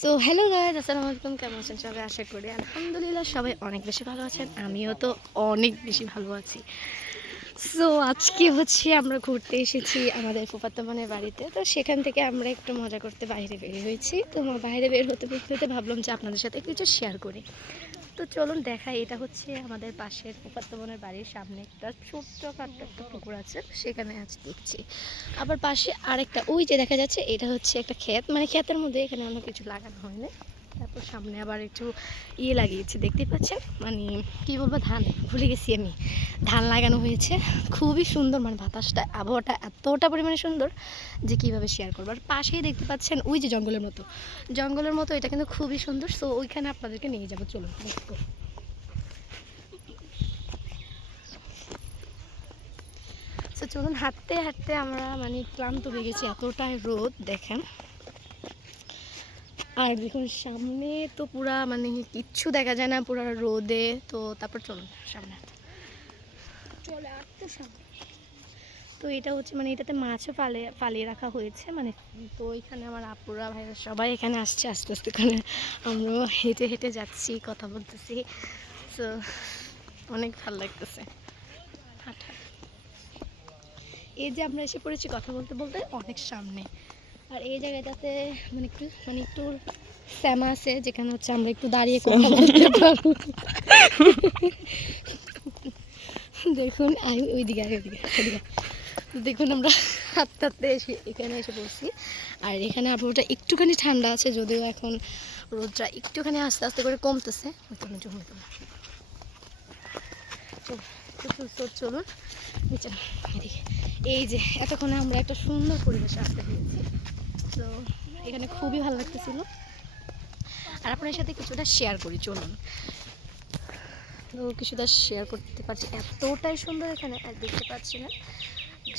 So hello guys, আসসালামু আলাইকুম। কেমন আছেন সবাই? আশা করি আলহামদুলিল্লাহ সবাই অনেক বেশি ভালো আছেন। আমিও তো অনেক বেশি ভালো আছি। সো আজকে হচ্ছে আমরা ঘুরতে এসেছি আমাদের ফুফাতো বোনের বাড়িতে। তো সেখান থেকে আমরা একটু মজা করতে বাইরে বের হয়েছি। তো বাইরে বের হতে হতে ভাবলাম যে আপনাদের সাথে কিছু শেয়ার করি। তো চলুন দেখাই, এটা হচ্ছে আমাদের পাশের ফুফাতো বোনের বাড়ির সামনে একটা ছোট্টখাট্ট একটা পুকুর আছে, সেখানে আজ দেখছি। আবার পাশে আরেকটা ওই যে দেখা যাচ্ছে, এটা হচ্ছে একটা ক্ষেত, মানে ক্ষেতের মধ্যে এখানে অন্য কিছু লাগানো হয়নি। তারপর সামনে আবার একটু লাগিয়েছে, দেখতে পাচ্ছেন, মানে কি বলবো, ধান, ভুলে গেছি আমি, ধান লাগানো হয়েছে। খুবই সুন্দর, মানে বাতাসটা, আবহাওয়াটা এতটা পরিমাণে সুন্দর যে কীভাবে শেয়ার করবো। আর পাশেই দেখতে পাচ্ছেন ওই যে জঙ্গলের মতো এটা কিন্তু খুবই সুন্দর। সো ওইখানে আপনাদেরকে নিয়ে যাবো, চলুন দেখবো। তো চলুন, হাঁটতে হাঁটতে আমরা মানে ক্লান্ত হয়ে গেছি, এতটাই রোদ দেখেন। আর দেখুন সামনে তো পুরা মানে কিচ্ছু দেখা যায় না, পুরা রোদে। তো তারপর চলুন সামনে চলে আসতে সামনে। তো এটা হচ্ছে মানে এটাতে মাছও পালিয়ে রাখা হয়েছে, মানে। তো এখানে আমার আপুরা ভাইরা সবাই এখানে আসছে, আস্তে আস্তে করে আমরাও হেঁটে হেঁটে যাচ্ছি, কথা বলতেছি। তো অনেক ভালো লাগতেছে হাঁটা। এই যে আমরা এসে পড়েছি কথা বলতে বলতে অনেক সামনে। আর এই জায়গাটাতে মানে একটু শ্যামা আছে, যেখানে হচ্ছে আমরা একটু দাঁড়িয়ে কথা বলতে পারবো। দেখুন ওইদিকে দেখুন আমরা হাঁটতে হাঁটতে এখানে এসে পড়ছি। আর এখানে আবহাওয়াটা একটুখানি ঠান্ডা আছে, যদিও এখন রোদটা একটুখানি আস্তে আস্তে করে কমতেছে। চলুন এদিকে। এই যে এতক্ষণে আমরা একটা সুন্দর পরিবেশে আসতে পেরেছি। তো এখানে খুবই ভালো লাগতেছিল। আর আপনার সাথে কিছুটা শেয়ার করি, চলুন। তো কিছুটা শেয়ার করতে পারছি, এতটাই সুন্দর এখানে, আর দেখতে পাচ্ছি না,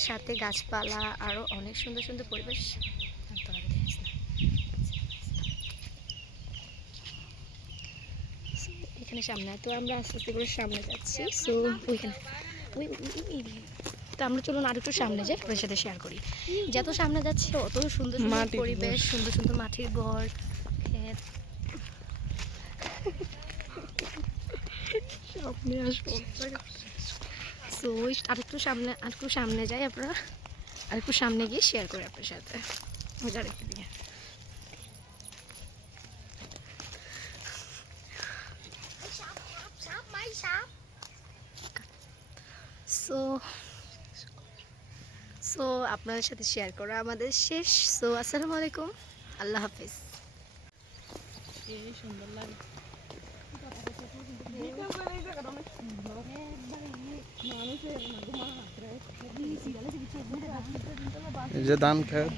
সাথে গাছপালা, আরও অনেক সুন্দর সুন্দর পরিবেশ। এখানে সামনে, তো আমরা আস্তে আস্তে করে সামনে যাচ্ছি। সো ওইখানে তো আমরা চলুন আর একটু সামনে যাই, আপনার সাথে শেয়ার করি। যত সামনে যাচ্ছে অত সুন্দর সুন্দর পরিবেশ, সুন্দর সুন্দর মাটির ঘর, ক্ষেত। সামনে আসবো। সো আরেকটু সামনে যাই, আপনারা আরেকটু সামনে গিয়ে শেয়ার করি আপনার সাথে মজা রেখে দিয়ে। সো সো আপনাদের সাথে শেয়ার করা আমাদের শেষ। সো আসসালামু আলাইকুম, আল্লাহ হাফিজ। সুন্দর লাগে যে ধান খেত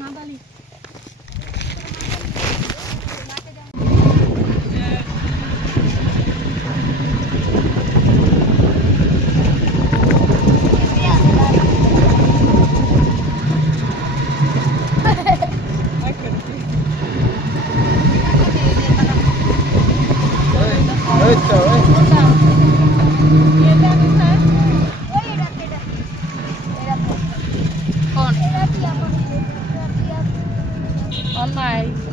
মাদালি online